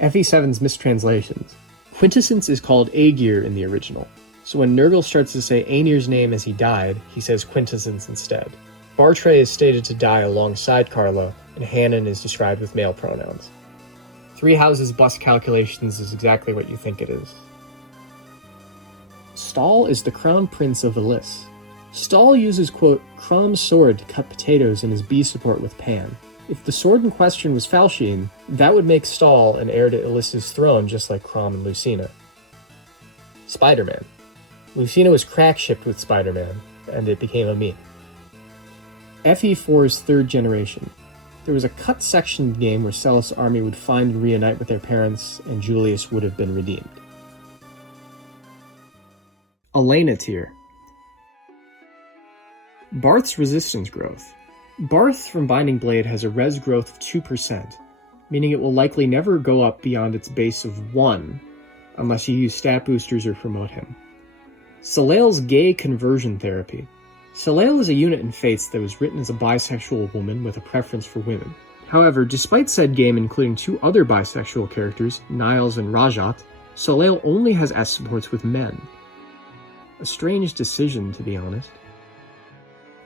FE7's mistranslations. Quintessence is called Aegir in the original, so when Nurgle starts to say Aenir's name as he died, he says Quintessence instead. Bartray is stated to die alongside Carlo, and Hannon is described with male pronouns. Three Houses bust calculations is exactly what you think it is. Stahl is the crown prince of Elis. Stahl uses, quote, Crom's sword to cut potatoes in his bee support with Pan. If the sword in question was Falchion, that would make Stahl an heir to Elis's throne just like Crom and Lucina. Spider-Man. Lucina was crack-shipped with Spider-Man, and it became a meme. FE4's third generation. There was a cut section of the game where Celis' army would find and reunite with their parents, and Julius would have been redeemed. Elena tier. Barth's resistance growth. Barth from Binding Blade has a res growth of 2%, meaning it will likely never go up beyond its base of 1, unless you use stat boosters or promote him. Soleil's gay conversion therapy. Soleil is a unit in Fates that was written as a bisexual woman with a preference for women. However, despite said game including two other bisexual characters, Niles and Rajat, Soleil only has S supports with men. A strange decision, to be honest.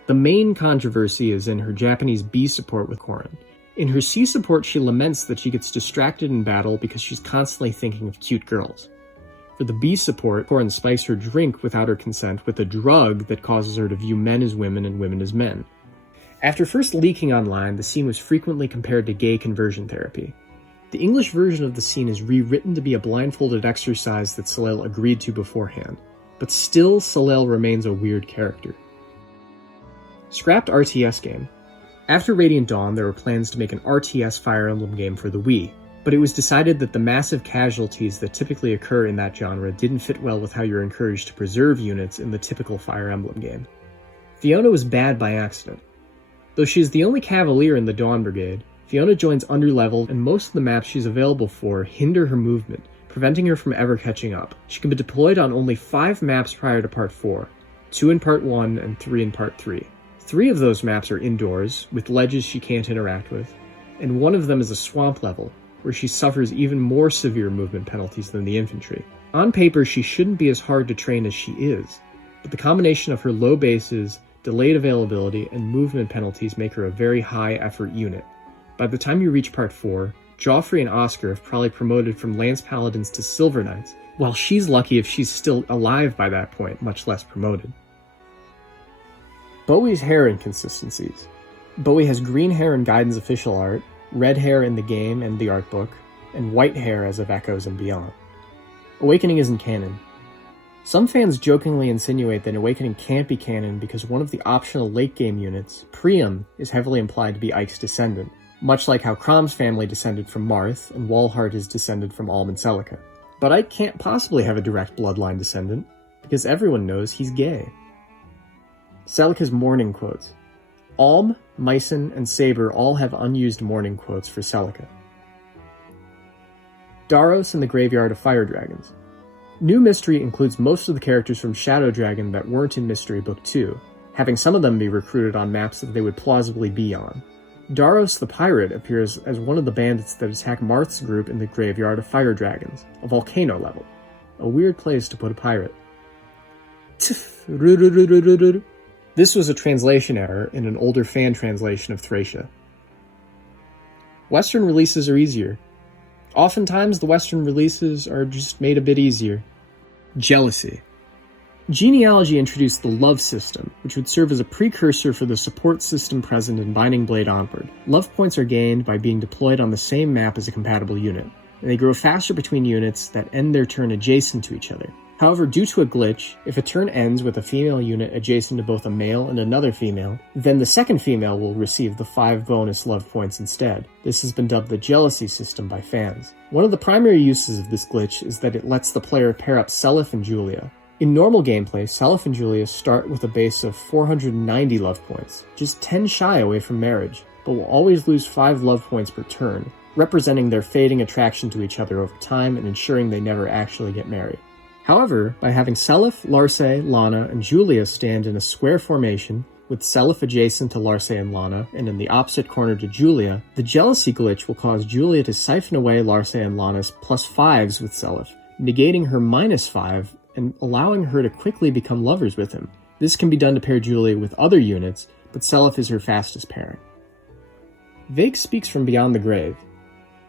The main controversy is in her Japanese B support with Corrin. In her C support, she laments that she gets distracted in battle because she's constantly thinking of cute girls. For the B support, Corrin spikes her drink without her consent with a drug that causes her to view men as women and women as men. After first leaking online, the scene was frequently compared to gay conversion therapy. The English version of the scene is rewritten to be a blindfolded exercise that Soleil agreed to beforehand, but still Soleil remains a weird character. Scrapped RTS game. After Radiant Dawn, there were plans to make an RTS Fire Emblem game for the Wii, but it was decided that the massive casualties that typically occur in that genre didn't fit well with how you're encouraged to preserve units in the typical Fire Emblem game. Fiona was bad by accident. Though she is the only Cavalier in the Dawn Brigade, Fiona joins underleveled and most of the maps she's available for hinder her movement, preventing her from ever catching up. She can be deployed on only 5 maps prior to Part 4, 2 in Part 1 and 3 in Part 3. 3 of those maps are indoors, with ledges she can't interact with, and one of them is a swamp level, where she suffers even more severe movement penalties than the infantry. On paper, she shouldn't be as hard to train as she is, but the combination of her low bases, delayed availability, and movement penalties make her a very high-effort unit. By the time you reach Part 4, Joffrey and Oscar have probably promoted from Lance Paladins to Silver Knights, while she's lucky if she's still alive by that point, much less promoted. Bowie's hair inconsistencies. Bowie has green hair in Gaiden's official art, red hair in the game and the art book, and white hair as of Echoes and Beyond. Awakening isn't canon. Some fans jokingly insinuate that Awakening can't be canon because one of the optional late-game units, Priam, is heavily implied to be Ike's descendant, much like how Crom's family descended from Marth and Walhart is descended from Alm and Celica. But Ike can't possibly have a direct bloodline descendant, because everyone knows he's gay. Celica's mourning quotes. Alm, Mycen, and Saber all have unused mourning quotes for Celica. Daros and the Graveyard of Fire Dragons. New Mystery includes most of the characters from Shadow Dragon that weren't in Mystery Book 2, having some of them be recruited on maps that they would plausibly be on. Daros the Pirate appears as one of the bandits that attack Marth's group in the Graveyard of Fire Dragons, a volcano level. A weird place to put a pirate. This was a translation error in an older fan translation of Thracia. Western releases are easier. Oftentimes, the Western releases are just made a bit easier. Jealousy. Genealogy introduced the love system, which would serve as a precursor for the support system present in Binding Blade Onward. Love points are gained by being deployed on the same map as a compatible unit, and they grow faster between units that end their turn adjacent to each other. However, due to a glitch, if a turn ends with a female unit adjacent to both a male and another female, then the second female will receive the 5 bonus love points instead. This has been dubbed the jealousy system by fans. One of the primary uses of this glitch is that it lets the player pair up Seliph and Julia. In normal gameplay, Seliph and Julia start with a base of 490 love points, just 10 shy away from marriage, but will always lose 5 love points per turn, representing their fading attraction to each other over time and ensuring they never actually get married. However, by having Seliph, Larsae, Lana, and Julia stand in a square formation, with Seliph adjacent to Larsae and Lana, and in the opposite corner to Julia, the jealousy glitch will cause Julia to siphon away Larsae and Lana's +5s with Seliph, negating her -5 and allowing her to quickly become lovers with him. This can be done to pair Julia with other units, but Seliph is her fastest pairing. Vake speaks from beyond the grave.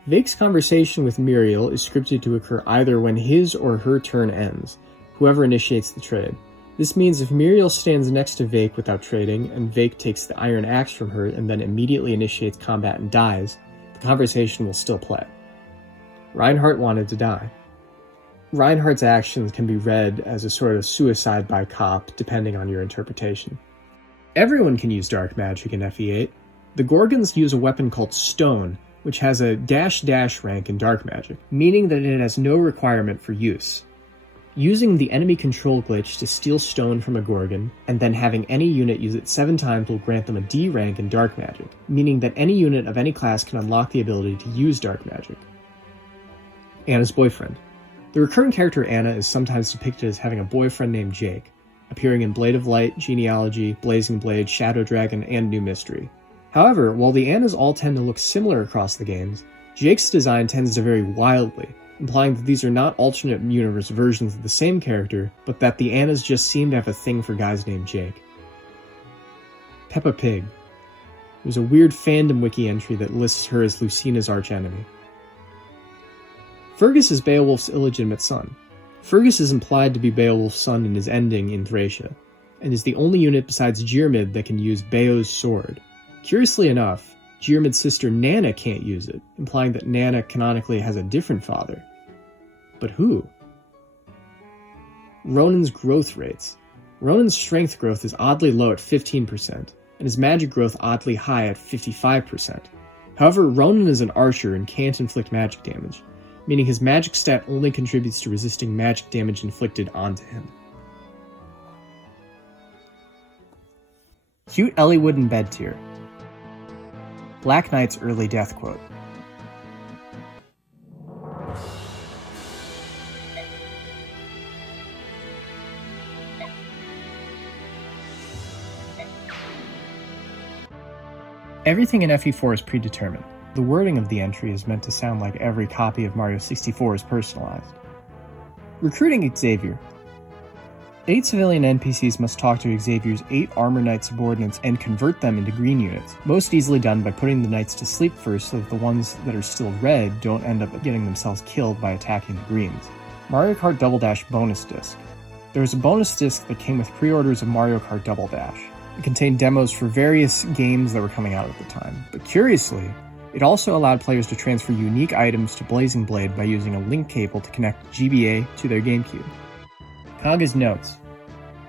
Vake's conversation with Muriel is scripted to occur either when his or her turn ends, whoever initiates the trade. This means if Muriel stands next to Vake without trading, and Vake takes the iron axe from her and then immediately initiates combat and dies, the conversation will still play. Reinhardt wanted to die. Reinhardt's actions can be read as a sort of suicide by cop, depending on your interpretation. Everyone can use dark magic in FE8. The Gorgons use a weapon called Stone, which has a -- rank in dark magic, meaning that it has no requirement for use. Using the enemy control glitch to steal stone from a Gorgon, and then having any unit use it 7 times will grant them a D rank in dark magic, meaning that any unit of any class can unlock the ability to use dark magic. Anna's boyfriend. The recurring character Anna is sometimes depicted as having a boyfriend named Jake, appearing in Blade of Light, Genealogy, Blazing Blade, Shadow Dragon, and New Mystery. However, while the Annas all tend to look similar across the games, Jake's design tends to vary wildly, implying that these are not alternate universe versions of the same character, but that the Annas just seem to have a thing for guys named Jake. Peppa Pig. There's a weird fandom wiki entry that lists her as Lucina's archenemy. Fergus is Beowulf's illegitimate son. Fergus is implied to be Beowulf's son in his ending in Thracia, and is the only unit besides Geirmid that can use Beo's sword. Curiously enough, Geirmid's sister Nana can't use it, implying that Nana canonically has a different father. But who? Ronan's growth rates. Ronan's strength growth is oddly low at 15%, and his magic growth oddly high at 55%. However, Ronan is an archer and can't inflict magic damage, meaning his magic stat only contributes to resisting magic damage inflicted onto him. Cute Elliewood in bed tier. Black Knight's early death quote. Everything in FE4 is predetermined. The wording of the entry is meant to sound like every copy of Mario 64 is personalized. Recruiting Xavier. 8 civilian NPCs must talk to Xavier's 8 Armor Knight subordinates and convert them into green units, most easily done by putting the knights to sleep first so that the ones that are still red don't end up getting themselves killed by attacking the greens. Mario Kart Double Dash bonus disc. There was a bonus disc that came with pre-orders of Mario Kart Double Dash. It contained demos for various games that were coming out at the time, but curiously, it also allowed players to transfer unique items to Blazing Blade by using a link cable to connect GBA to their GameCube. Kaga's notes.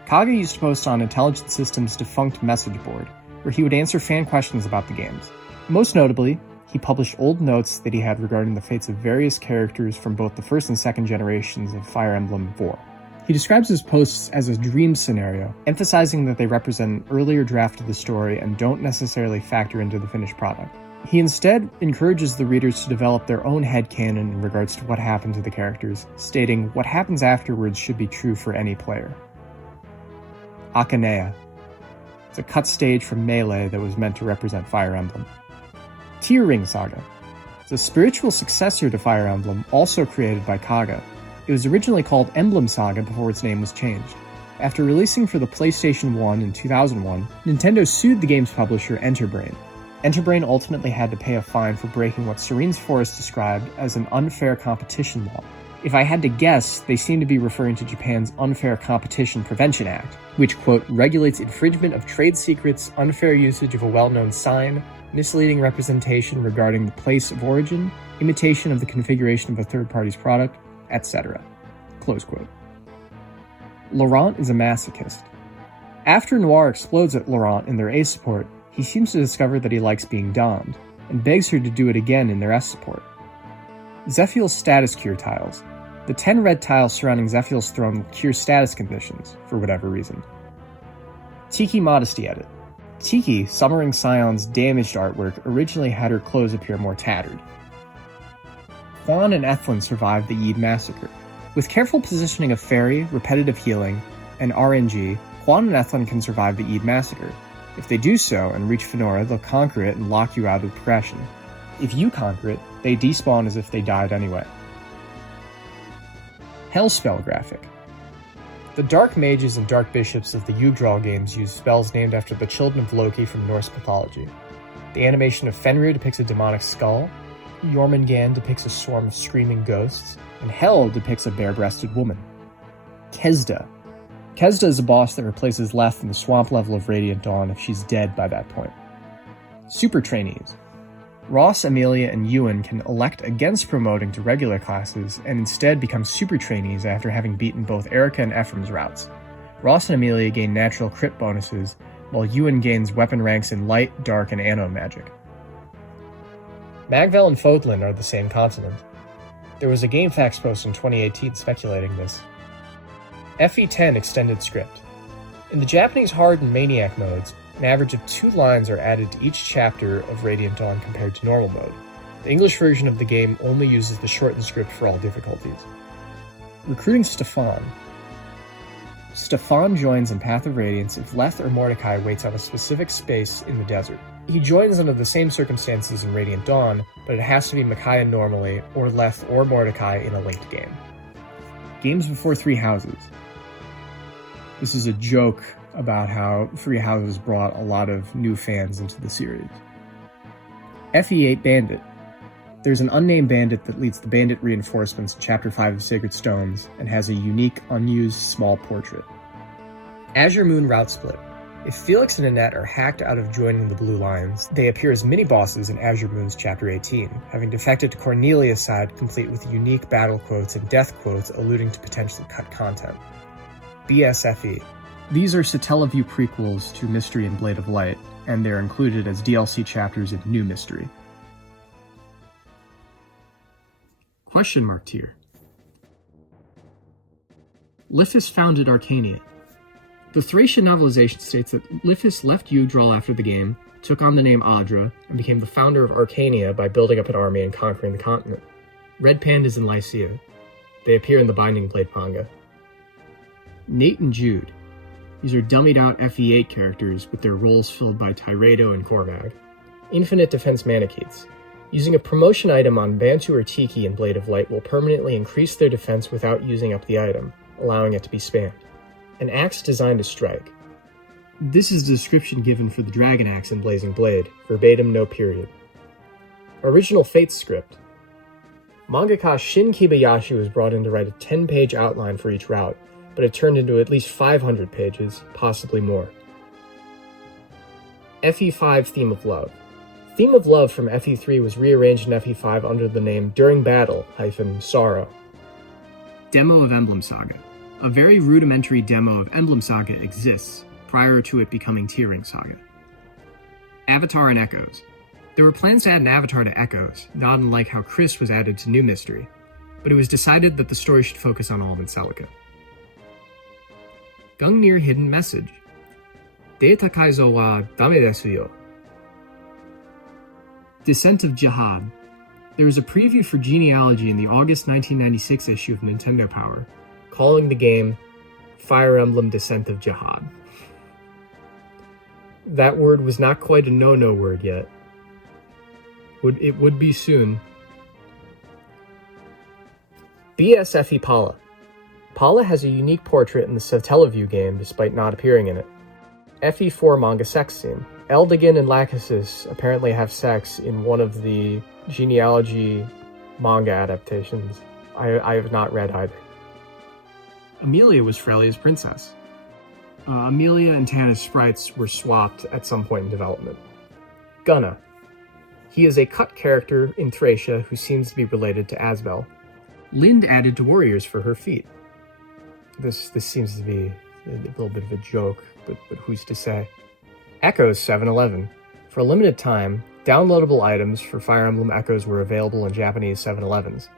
Kaga used to post on Intelligent Systems' defunct message board, where he would answer fan questions about the games. Most notably, he published old notes that he had regarding the fates of various characters from both the first and second generations of Fire Emblem 4. He describes his posts as a dream scenario, emphasizing that they represent an earlier draft of the story and don't necessarily factor into the finished product. He instead encourages the readers to develop their own headcanon in regards to what happened to the characters, stating what happens afterwards should be true for any player. Akanea. It's a cut stage from Melee that was meant to represent Fire Emblem. Tear Ring Saga. It's a spiritual successor to Fire Emblem, also created by Kaga. It was originally called Emblem Saga before its name was changed. After releasing for the PlayStation 1 in 2001, Nintendo sued the game's publisher Enterbrain. Enterbrain ultimately had to pay a fine for breaking what Serene's Forest described as an unfair competition law. If I had to guess, they seem to be referring to Japan's Unfair Competition Prevention Act, which, quote, regulates infringement of trade secrets, unfair usage of a well-known sign, misleading representation regarding the place of origin, imitation of the configuration of a third party's product, etc. Close quote. Laurent is a masochist. After Noir explodes at Laurent in their A support, he seems to discover that he likes being domed, and begs her to do it again in their S support. Zephiel's status cure tiles. The 10 red tiles surrounding Zephiel's throne will cure status conditions, for whatever reason. Tiki Modesty Edit. Tiki, Summering Scion's damaged artwork, originally had her clothes appear more tattered. Quan and Ethlin survived the Yid Massacre. With careful positioning of Fairy, repetitive healing, and RNG, Quan and Ethlin can survive the Yid Massacre. If they do so and reach Fenora, they'll conquer it and lock you out of the progression. If you conquer it, they despawn as if they died anyway. Hellspell graphic. The Dark Mages and Dark Bishops of the Yggdrasil games use spells named after the children of Loki from Norse mythology. The animation of Fenrir depicts a demonic skull, Jormungand depicts a swarm of screaming ghosts, and Hel depicts a bare-breasted woman. Kesda. Kesda is a boss that replaces Leth in the swamp level of Radiant Dawn if she's dead by that point. Super Trainees. Ross, Amelia, and Ewan can elect against promoting to regular classes and instead become super trainees after having beaten both Erica and Ephraim's routes. Ross and Amelia gain natural crit bonuses, while Ewan gains weapon ranks in light, dark, and anode magic. Magvel and Fodlan are the same continent. There was a GameFAQs post in 2018 speculating this. FE10 Extended Script. In the Japanese Hard and Maniac modes, an average of 2 lines are added to each chapter of Radiant Dawn compared to normal mode. The English version of the game only uses the shortened script for all difficulties. Recruiting Stefan. Stefan joins in Path of Radiance if Leth or Mordecai waits on a specific space in the desert. He joins under the same circumstances in Radiant Dawn, but it has to be Micaiah normally, or Leth or Mordecai in a linked game. Games Before Three Houses. This is a joke about how Three Houses brought a lot of new fans into the series. FE8 Bandit. There's an unnamed bandit that leads the bandit reinforcements in Chapter 5 of Sacred Stones and has a unique, unused small portrait. Azure Moon Route Split. If Felix and Annette are hacked out of joining the Blue Lions, they appear as mini-bosses in Azure Moon's Chapter 18, having defected to Cornelia's side complete with unique battle quotes and death quotes alluding to potentially cut content. BSFE. These are Satellaview prequels to Mystery and Blade of Light, and they're included as DLC chapters in New Mystery. Question mark tier. Lithis founded Arcania. The Thracian novelization states that Lithis left Yggdrasil after the game, took on the name Adra, and became the founder of Arcania by building up an army and conquering the continent. Red Pandas in Lycia. They appear in the Binding Blade manga. Nate and Jude. These are dummied out FE8 characters with their roles filled by Tyredo and Corvag. Infinite Defense Manichees. Using a promotion item on Bantu or Tiki in Blade of Light will permanently increase their defense without using up the item, allowing it to be spammed. An axe designed to strike. This is the description given for the Dragon Axe in Blazing Blade, verbatim, no period. Original Fates script. Mangaka Shin Kibayashi was brought in to write a 10-page outline for each route, but it turned into at least 500 pages, possibly more. FE5 Theme of Love. Theme of Love from FE3 was rearranged in FE5 under the name During Battle - Sorrow. Demo of Emblem Saga. A very rudimentary demo of Emblem Saga exists, prior to it becoming Tearing Saga. Avatar and Echoes. There were plans to add an avatar to Echoes, not unlike how Chris was added to New Mystery, but it was decided that the story should focus on Alden Celica. Gungnir Hidden Message. Deita kaizo wa dame desu yo. Descent of Jihad. There was a preview for Genealogy in the August 1996 issue of Nintendo Power, calling the game Fire Emblem Descent of Jihad. That word was not quite a no-no word yet. It would be soon. BSFE Paula. Paula has a unique portrait in the Satellaview game despite not appearing in it. FE4 manga sex scene. Eldigan and Lachesis apparently have sex in one of the Genealogy manga adaptations. I have not read either. Amelia was Frelia's princess. Amelia and Tanna's sprites were swapped at some point in development. Gunna. He is a cut character in Thracia who seems to be related to Asbel. Lind added to warriors for her feat. This seems to be a little bit of a joke, but who's to say? Echoes 7-Eleven. For a limited time, downloadable items for Fire Emblem Echoes were available in Japanese 7-Elevens.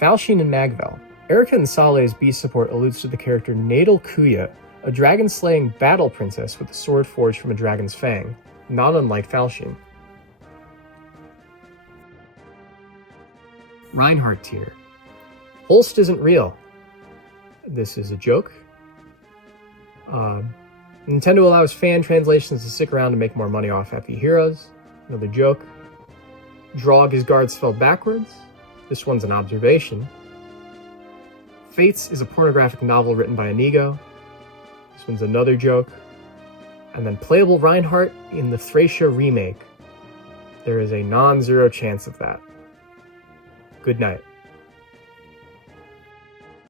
Falsheen and Magvel. Erika and Sale's beast support alludes to the character Nadal Kuya, a dragon-slaying battle princess with a sword forged from a dragon's fang, not unlike Falsheen. Reinhardt tier. Holst isn't real. This is a joke. Nintendo allows fan translations to stick around to make more money off FE Heroes. Another joke. Drog is guard spelled backwards. This one's an observation. Fates is a pornographic novel written by Inigo. This one's another joke. And then playable Reinhardt in the Thracia remake. There is a non-zero chance of that. Good night.